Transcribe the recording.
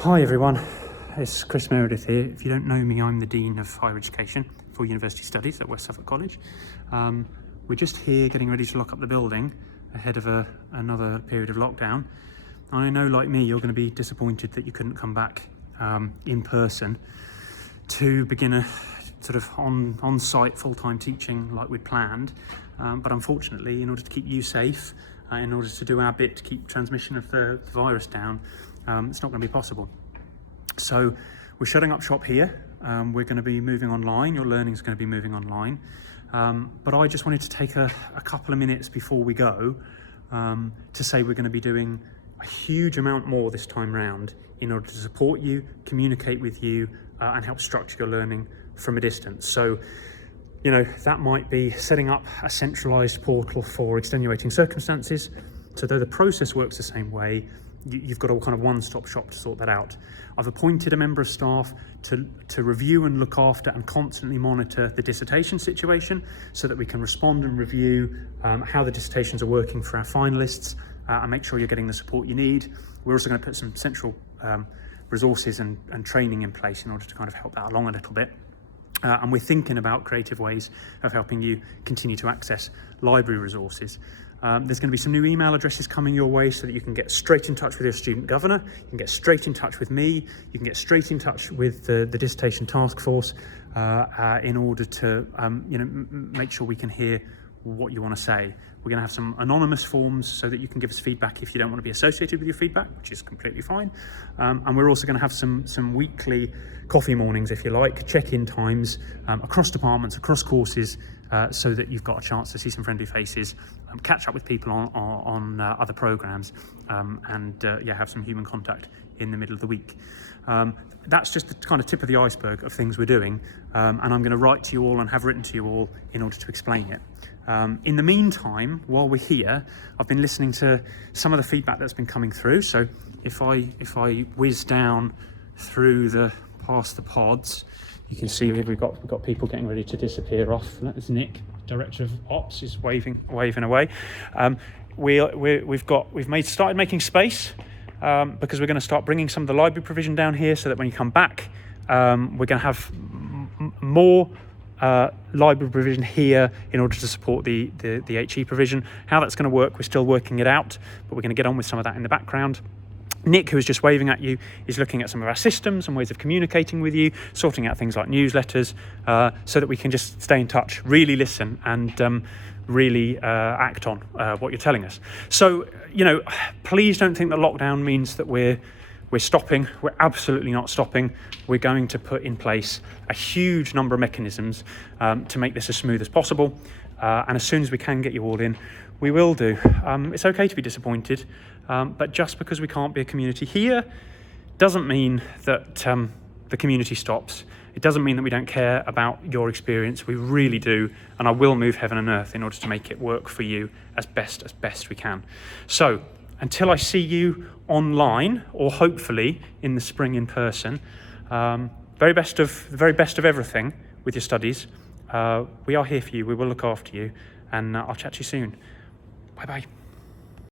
Hi everyone, it's Chris Meredith here. If you don't know me, I'm the Dean of Higher Education for University Studies at West Suffolk College. We're just here getting ready to lock up the building ahead of another period of lockdown. I know, like me, you're going to be disappointed that you couldn't come back in person to begin a sort of on-site full-time teaching like we'd planned. But unfortunately, in order to keep you safe, in order to do our bit to keep transmission of the virus down, it's not going to be possible. So we're shutting up shop here. We're going to be moving online. Your learning is going to be moving online. But I just wanted to take a couple of minutes before we go to say we're going to be doing a huge amount more this time round in order to support you, communicate with you, and help structure your learning from a distance. So, you know, that might be setting up a centralised portal for extenuating circumstances. So though the process works the same way, you've got a kind of one-stop shop to sort that out. I've appointed a member of staff to review and look after and constantly monitor the dissertation situation so that we can respond and review how the dissertations are working for our finalists and make sure you're getting the support you need. We're also going to put some central resources and training in place in order to kind of help that along a little bit. And we're thinking about creative ways of helping you continue to access library resources. There's going to be some new email addresses coming your way so that you can get straight in touch with your student governor, you can get straight in touch with me, you can get straight in touch with the dissertation task force in order to make sure we can hear what you want to say. We're going to have some anonymous forms so that you can give us feedback if you don't want to be associated with your feedback, which is completely fine. And we're also going to have some weekly coffee mornings, if you like, check-in times across departments, across courses, so that you've got a chance to see some friendly faces, catch up with people on other programs, and have some human contact in the middle of the week. That's just the kind of tip of the iceberg of things we're doing, and I'm going to write to you all and have written to you all in order to explain it. In the meantime, while we're here, I've been listening to some of the feedback that's been coming through. So if I whiz down through past the pods, you can see we've got people getting ready to disappear off. There's Nick, Director of Ops, is waving away. We've started making space because we're going to start bringing some of the library provision down here, so that when you come back, we're going to have more library provision here in order to support the HE provision. How that's going to work, we're still working it out, but we're going to get on with some of that in the background. Nick, who is just waving at you, is looking at some of our systems and ways of communicating with you, sorting out things like newsletters, so that we can just stay in touch, really listen, and really act on what you're telling us. So, please don't think that lockdown means that we're stopping. We're absolutely not stopping. We're going to put in place a huge number of mechanisms to make this as smooth as possible. And as soon as we can get you all in, we will do. It's okay to be disappointed, but just because we can't be a community here doesn't mean that the community stops. It doesn't mean that we don't care about your experience. We really do, and I will move heaven and earth in order to make it work for you as best we can. So, until I see you online, or hopefully in the spring in person, the very best of everything with your studies. We are here for you. We will look after you, and I'll chat to you soon. Bye bye.